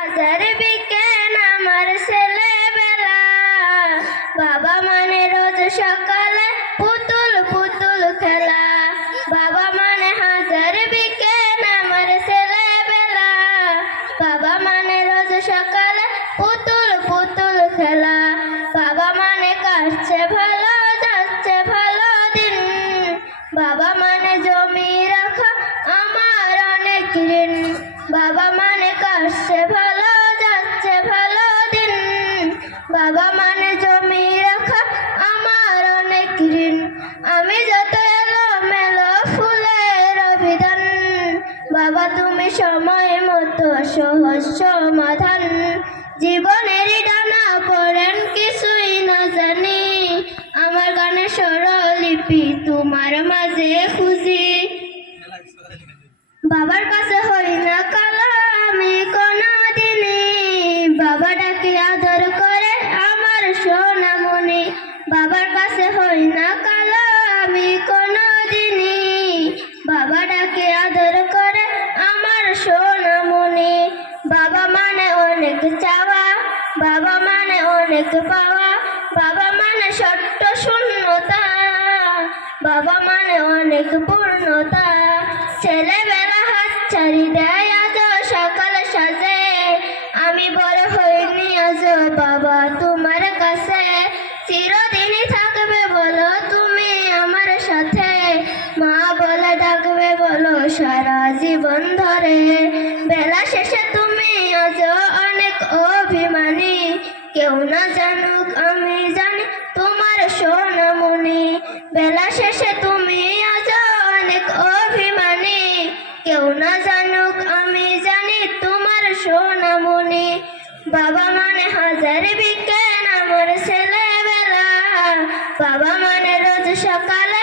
হাজার বিকেল আমার ছেলেবেলা, বাবা মানে রোজ সকালে পুতুল পুতুল খেলা। বাবা মানে হাজার বিকেল আমার ছেলেবেলা, বাবা মানে রোজ সকালে পুতুল পুতুল খেলা। বাবা মানে কাটছে ভালো যাচ্ছে ভালো দিন, বাবা মানে জমি রাখা আমার অনেক ঋণ। বাবা মানে কাটছে ভালো যাচ্ছে ভালো দিন, বাবা মানে জমি রাখা আমার অনেক ঋণ। আমি যত এলোমেলো ফুলের অভিধান, বাবা তুমি সময় মতো সহজ সমাধান। জীবনেরই ডানা পড়েন কিছুই না জানি, আমার গানের স্বরলিপি তোমার মাঝে খুঁজি। বাবার কাছে হই না কালো আমি কোনদিনই, বাবা ডাকে আদর করে আমার সোনামণি। বাবার কাছে হই না কালো আমি কোনদিনই, বাবা ডাকে আদর করে আমার সোনামণি। বাবা মানে অনেক চাওয়া, বাবা মানে অনেক পাওয়া, বাবা মানে ছোট্ট শূন্যতা, বাবা মানে অনেক পূর্ণতা। ছেলেবেলা হাত ছাড়ি দেয় আজ সকাল সাজে, আমি বড় হইনি আজ বাবা তোমার কাছে। চিরদিনই থাকবে বলো তুমি আমার সাথে, মা বলে ডাকবে বলো সারা জীবন ধরে। বেলা শেষে তুমি আজ অনেক অভিমানী, কেউ না জানুক আমি জানি তোমার সোনামণি। বেলা শেষে তুমি আজ অনেক অভিমানী, কেউ না জানুক আমি জানি তোমার সোনামণি। বাবা মানে হাজার বিকেল আমার ছেলেবেলা, বাবা মানে রোজ সকালে